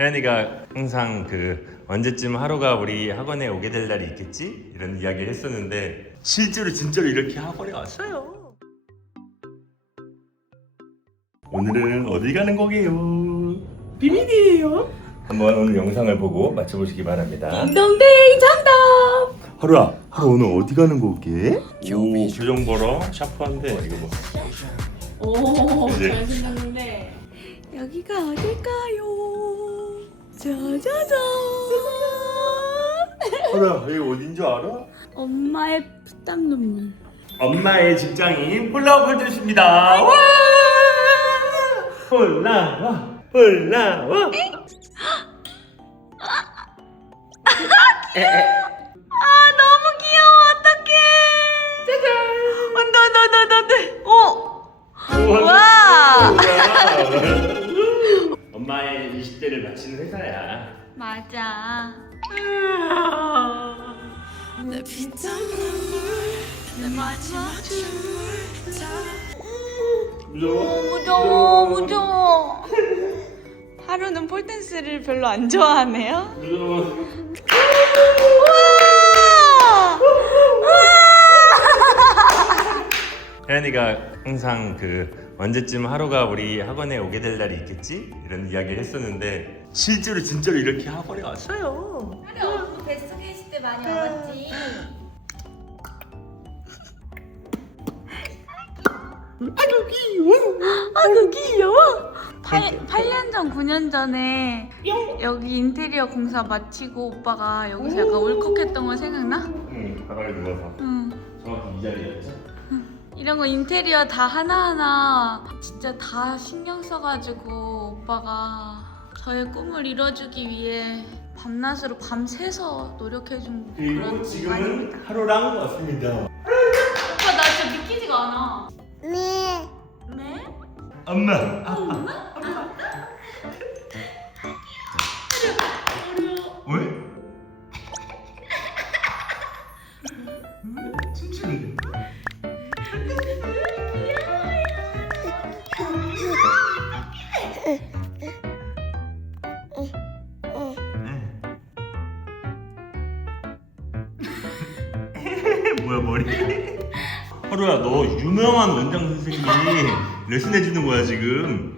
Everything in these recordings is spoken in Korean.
혜연이가 항상 언제쯤 하루가 우리 학원에 오게 될 날이 있겠지? 이런 이야기를 했었는데 실제로 진짜로 이렇게 학원에 왔어요. 오늘은 어디 가는 거게요? 비밀이에요. 한번 오늘 영상을 보고 맞춰보시기 바랍니다. 딩동댕 정답! 하루 오늘 어디 가는 거게? 오, 표정 보러 샤프한데 이거 뭐. 오, 그치? 잘 생겼는데 여기가 어딜까요? 짜자잔! 하루야, 여기 어딘 줄 알아? 엄마의 피땀 눈물. 엄마의 직장인 폴라워폴드십니다. 와! 폴라워. 아, 너무 귀여워. 어떡해. 짜잔. 와! 엄마의 20대를 마치는 회사야. 맞아. 내 피땀 눈물 내 마지막 춤을 다 무서워? 무서워. 하루는 폴댄스를 별로 안 좋아하네요. 무서워. 혜연이가 항상 언제쯤 하루가 우리 학원에 오게 될 날이 있겠지? 이런 이야기를 했었는데 실제로 진짜로 이렇게 학원에 왔어요. 하루 엄마 뱃속에 있을 때 많이 와봤지. 아이고 귀여워. 8년 전, 9년 전에 여기 인테리어 공사 마치고 오빠가 여기서 약간 울컥했던 거 생각나? 응, 바닥에 누워서 응. 정확히 이 자리였죠? 이런 거 인테리어 다 하나하나 진짜 다 신경 써가지고 오빠가 저의 꿈을 이뤄주기 위해 밤낮으로 밤새서 노력해준 그리고 그런 지금은 집안입니다. 하루랑 왔습니다. 오빠 나 진짜 믿기지가 않아. 네? 엄마. 왜? 춤추는데? 뭐야 머리? 하루야 너 유명한 원장 선생님이 레슨해주는 거야 지금.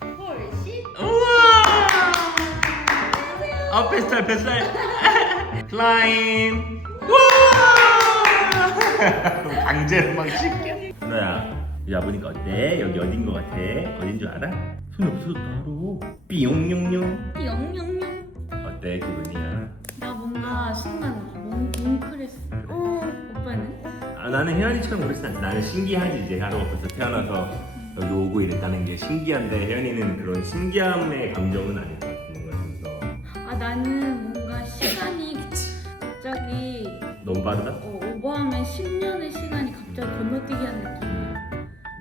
훨씬? 우와! 아 뱃살 클라임. 우와! 강제로 막 시켜. 하루야 여기 보니까 어때? 여기 어딘 거 같아? 어딘 줄 알아? 손이 없어졌다 하루. 삐용용용. 영영영. 어때 기분이야? 나 뭔가 순간 뭉클했어. 오빠는? 아, 나는 혜연이처럼 그렇진 않지. 나는 신기하지. 이제 하루가 벌써 태어나서 여기 오고 이랬다는 게 신기한데 혜연이는 그런 신기함의 감정은 아닐 것 같은 거여서. 아 나는 뭔가 시간이 갑자기 너무 빠르다? 오버하면 10년의 시간이 갑자기 건너뛰기 한 느낌이야.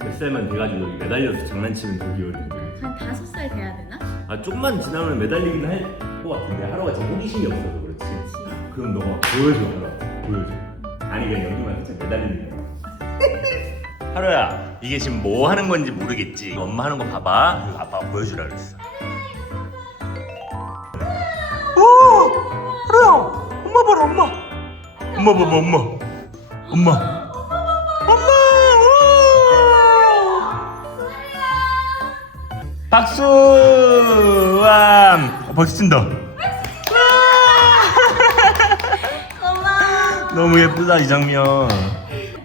몇 살만 돼가지고 여기 매달려서 장난치면 더 귀여울 텐데. 한 5살 돼야 되나? 아 조금만 지나면 매달리긴 할 것 같은데 하루가 지금 호기심이 없어서 그렇지. 그럼 너가 보여줘 하루. 보여줘. 아니 그냥 여기만 살짝 매달리는 거야. 하루야 이게 지금 뭐 하는 건지 모르겠지. 엄마 하는 거 봐봐. 그리고 아빠가 보여주라 그랬어. 오! 하루야 엄마 봐라 엄마. 엄마 봐봐 엄마. 박수! 와! 벌써 친다. 고마워. 너무 예쁘다 이 장면.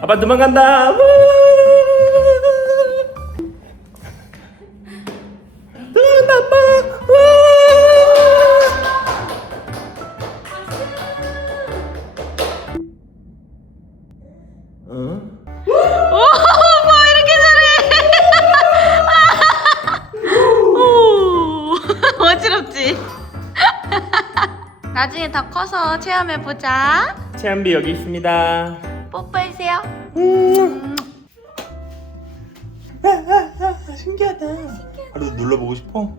아빠 도망간다. 우! 도망간다 아빠. 우! 뭐 이렇게 잘해? 오, 어지럽지? 나중에 더 커서 체험해보자. 체험비 여기 있습니다. 뽀뽀해주세요. 신기하다. 하루 눌러보고 싶어?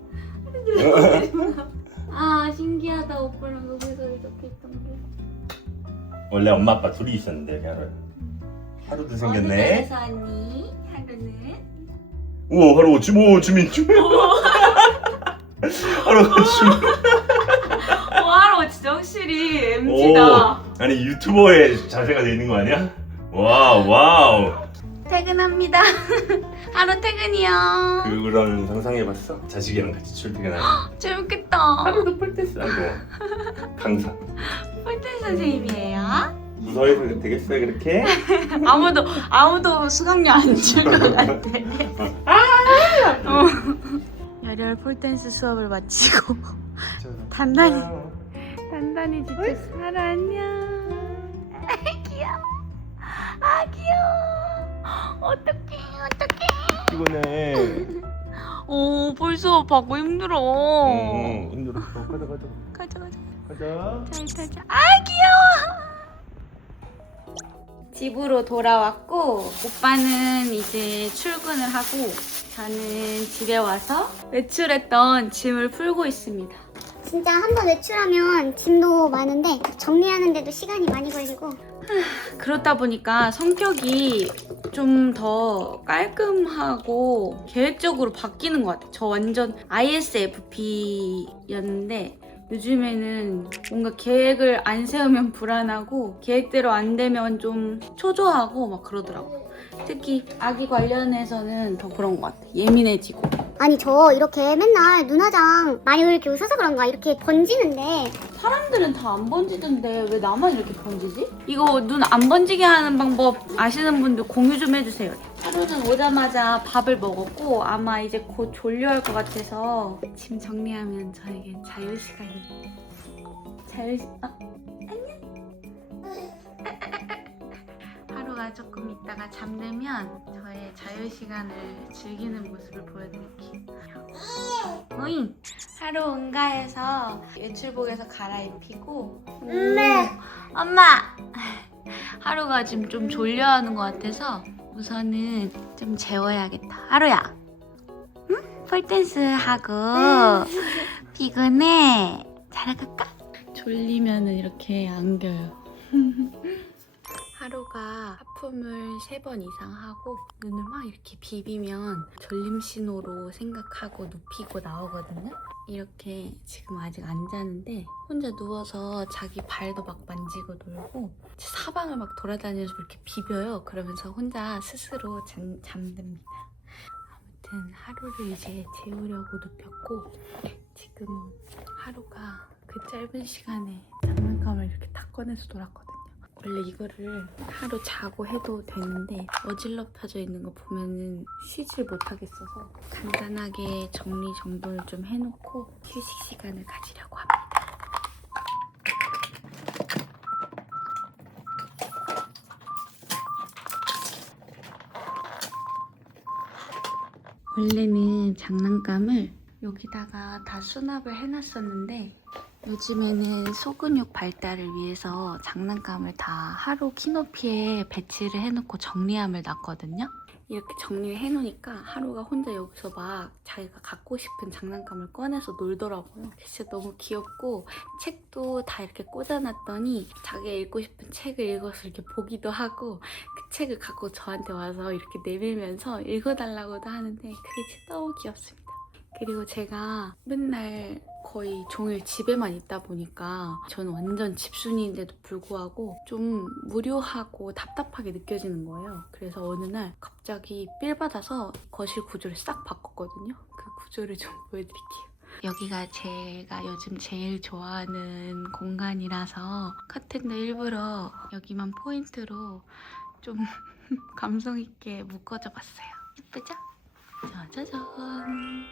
아 신기하다. 오빠랑 여기서 이렇게 있던 게. 원래 엄마 아빠 둘이 있었는데 여기 하루도 생겼네. 어디서 왔니? 하루는? 우와 하루 지민 하루가 춤. 하루 진짜 확실히 MG다. 아니 유튜버의 자세가 돼 있는 거 아니야? 와우. 퇴근합니다. 하루 퇴근이요. 그런 상상해봤어? 자식이랑 같이 출퇴근하는. 재밌겠다. 하루도 폴댄스 하고 강사. 폴댄스 선생님이에요. 무서워서 되겠어요 그렇게? 아무도 수강료 안 줄 것 같아. 열혈 폴댄스 수업을 마치고 단단히 지쳤어. 하루 안녕. 귀여워. 귀여워. 어떡해. 피곤해. 벌써 받고 힘들어. 힘들어. 가자. 가자. 잘 타자. 귀여워. 집으로 돌아왔고 오빠는 이제 출근을 하고 저는 집에 와서 외출했던 짐을 풀고 있습니다. 진짜 한 번 외출하면 짐도 많은데 정리하는데도 시간이 많이 걸리고 그렇다 보니까 성격이 좀 더 깔끔하고 계획적으로 바뀌는 것 같아요. 저 완전 ISFP였는데 요즘에는 뭔가 계획을 안 세우면 불안하고 계획대로 안 되면 좀 초조하고 막 그러더라고요. 특히 아기 관련해서는 더 그런 것 같아요. 예민해지고. 아니 저 이렇게 맨날 눈화장 많이 왜 이렇게 웃어서 그런가 이렇게 번지는데 사람들은 다 안 번지던데 왜 나만 이렇게 번지지? 이거 눈 안 번지게 하는 방법 아시는 분들 공유 좀 해주세요. 하루는 오자마자 밥을 먹었고 아마 이제 곧 졸려할 것 같아서 짐 정리하면 저에겐 자유시간이. 안녕. 하루가 조금 있다가 잠들면 저의 자유시간을 즐기는 모습을 보여드릴게요. 오잉! 하루 응가해서 외출복에서 갈아입히고 엄마! 하루가 지금 좀 졸려하는 것 같아서 우선은 좀 재워야겠다. 하루야! 응? 폴댄스 하고 피곤해. 자러 갈까? 졸리면은 이렇게 안겨요. 하루가 하품을 3번 이상 하고 눈을 막 이렇게 비비면 졸림 신호로 생각하고 눕히고 나오거든요. 이렇게 지금 아직 안 자는데 혼자 누워서 자기 발도 막 만지고 놀고 사방을 막 돌아다니면서 이렇게 비벼요. 그러면서 혼자 스스로 잠듭니다. 아무튼 하루를 이제 재우려고 눕혔고 지금 하루가 그 짧은 시간에 장난감을 이렇게 다 꺼내서 놀았거든요. 원래 이거를 하루 자고 해도 되는데 어질러펴져 있는 거 보면은 쉬질 못하겠어서 간단하게 정리정돈을 좀 해놓고 휴식 시간을 가지려고 합니다. 원래는 장난감을 여기다가 다 수납을 해놨었는데 요즘에는 소근육 발달을 위해서 장난감을 다 하루 키높이에 배치를 해놓고 정리함을 놨거든요. 이렇게 정리를 해놓으니까 하루가 혼자 여기서 막 자기가 갖고 싶은 장난감을 꺼내서 놀더라고요. 진짜 너무 귀엽고 책도 다 이렇게 꽂아놨더니 자기가 읽고 싶은 책을 읽어서 이렇게 보기도 하고 그 책을 갖고 저한테 와서 이렇게 내밀면서 읽어달라고도 하는데 그게 진짜 너무 귀엽습니다. 그리고 제가 맨날 거의 종일 집에만 있다 보니까 저는 완전 집순이인데도 불구하고 좀 무료하고 답답하게 느껴지는 거예요. 그래서 어느 날 갑자기 삘 받아서 거실 구조를 싹 바꿨거든요. 그 구조를 좀 보여드릴게요. 여기가 제가 요즘 제일 좋아하는 공간이라서 커튼도 일부러 여기만 포인트로 좀 감성 있게 묶어줘 봤어요. 예쁘죠? 짜자잔!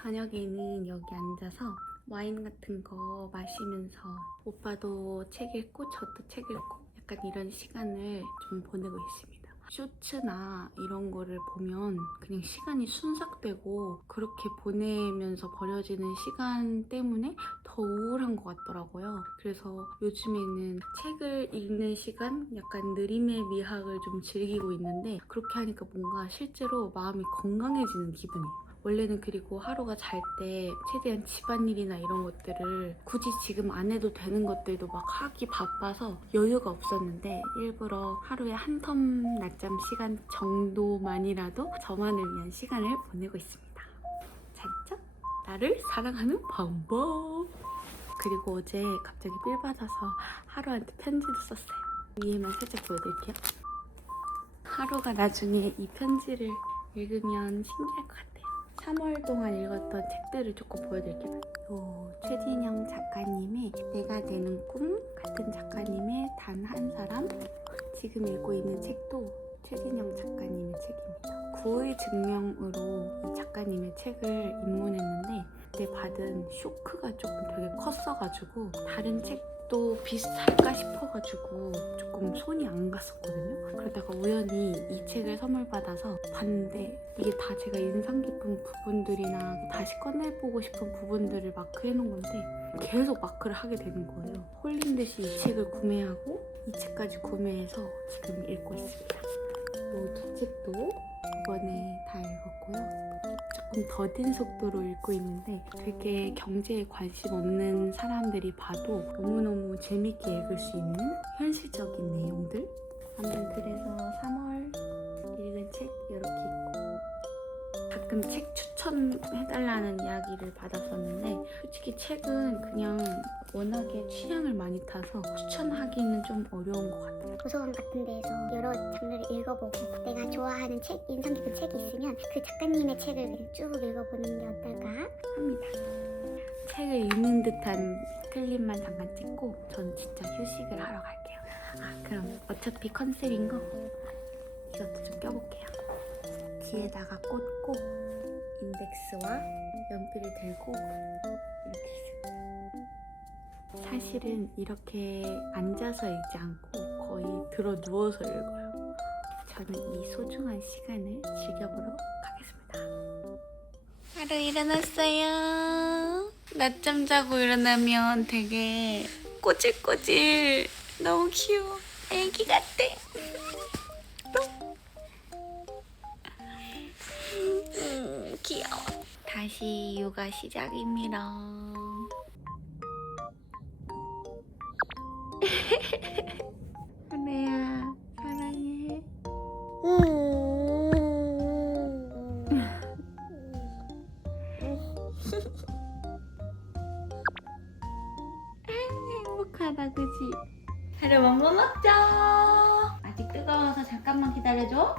저녁에는 여기 앉아서 와인 같은 거 마시면서 오빠도 책 읽고 저도 책 읽고 약간 이런 시간을 좀 보내고 있습니다. 쇼츠나 이런 거를 보면 그냥 시간이 순삭되고 그렇게 보내면서 버려지는 시간 때문에 더 우울한 것 같더라고요. 그래서 요즘에는 책을 읽는 시간, 약간 느림의 미학을 좀 즐기고 있는데 그렇게 하니까 뭔가 실제로 마음이 건강해지는 기분이에요. 원래는 그리고 하루가 잘 때 최대한 집안일이나 이런 것들을 굳이 지금 안 해도 되는 것들도 막 하기 바빠서 여유가 없었는데 일부러 하루에 한 텀 낮잠 시간 정도만이라도 저만을 위한 시간을 보내고 있습니다. 잘했죠? 나를 사랑하는 방법. 그리고 어제 갑자기 삘 받아서 하루한테 편지도 썼어요. 위에만 살짝 보여드릴게요. 하루가 나중에 이 편지를 읽으면 신기할 것 같아요. 3월 동안 읽었던 책들을 조금 보여드릴게요. 최진영 작가님의 내가 되는 꿈 같은 작가님의 단 한 사람. 지금 읽고 있는 책도 최진영 작가님의 책입니다. 9의 증명으로 이 작가님의 책을 입문했는데 그때 받은 쇼크가 조금 되게 컸어가지고 다른 책도 비슷할까 싶어가지고 조금 손이 안 갔었거든요. 그러다가 우연히 이 책을 선물 받아서 봤는데 이게 다 제가 인상 깊은 부분들이나 다시 꺼내보고 싶은 부분들을 마크해놓은 건데 계속 마크를 하게 되는 거예요. 홀린 듯이 이 책을 구매하고 이 책까지 구매해서 지금 읽고 있습니다. 이 두 책도 이번에 다 읽었고요. 조금 더딘 속도로 읽고 있는데 되게 경제에 관심 없는 사람들이 봐도 너무너무 재밌게 읽을 수 있는 현실적인 내용들. 아무튼 그래서 3월 읽은 책 이렇게 있고 가끔 책 추천해달라는 이야기를 받았었는데 솔직히 책은 그냥 워낙에 취향을 많이 타서 추천하기는 좀 어려운 것 같아요. 도서관 같은 데에서 여러 장르를 읽어보고 내가 좋아하는 책, 인상 깊은 책이 있으면 그 작가님의 책을 그냥 쭉 읽어보는 게 어떨까 합니다. 책을 읽는 듯한 클립만 잠깐 찍고 전 진짜 휴식을 하러 갈게요. 그럼 어차피 컨셉인 거 이것도 좀 껴볼게요. 뒤에다가 꽂고 인덱스와 연필을 들고 이렇게 있습니다. 사실은 이렇게 앉아서 읽지 않고 거의 들어 누워서 읽어요. 저는 이 소중한 시간을 즐겨보러 가겠습니다. 하루 일어났어요. 낮잠 자고 일어나면 되게 꼬질꼬질 너무 귀여워. 애기 같아. 귀여워. 다시 요가 시작입니다. 하루야 사랑해. 행복하다 그지? 하루 맘마 먹자. 아직 뜨거워서 잠깐만 기다려줘.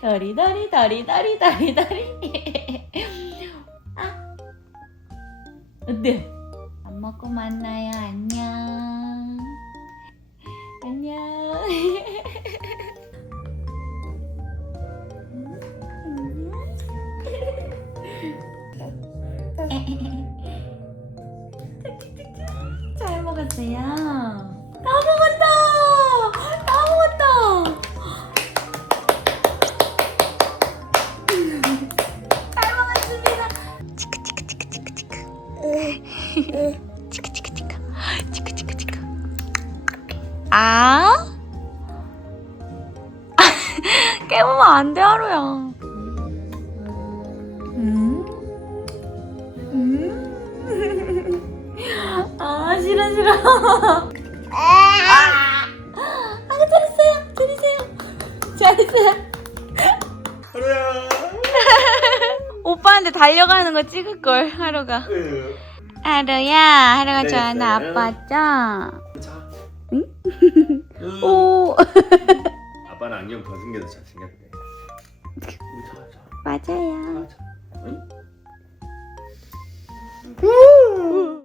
더리더리 더리더리 더리더리. 어때? 안 먹고 만나요. 안녕. 안녕. 잘 먹었어요. 다 먹었다. 다 먹었다. 잘 먹었습니다. 치크치크치크치크치크. 치크치크치크. 치크치크치크. 깨우면 안 돼, 하루야. 싫어 싫어. 잘했어요. 잘했어요. 잘했어요. 하루야. 오빠한테 달려가는 거 찍을 걸. 하루가. 하루야. 하루가 네, 좋아하는 네. 아빠죠. 자. 응? 오. 아빠는 안경 벗은 게 더 잘생겼네. 자. 맞아요. 응?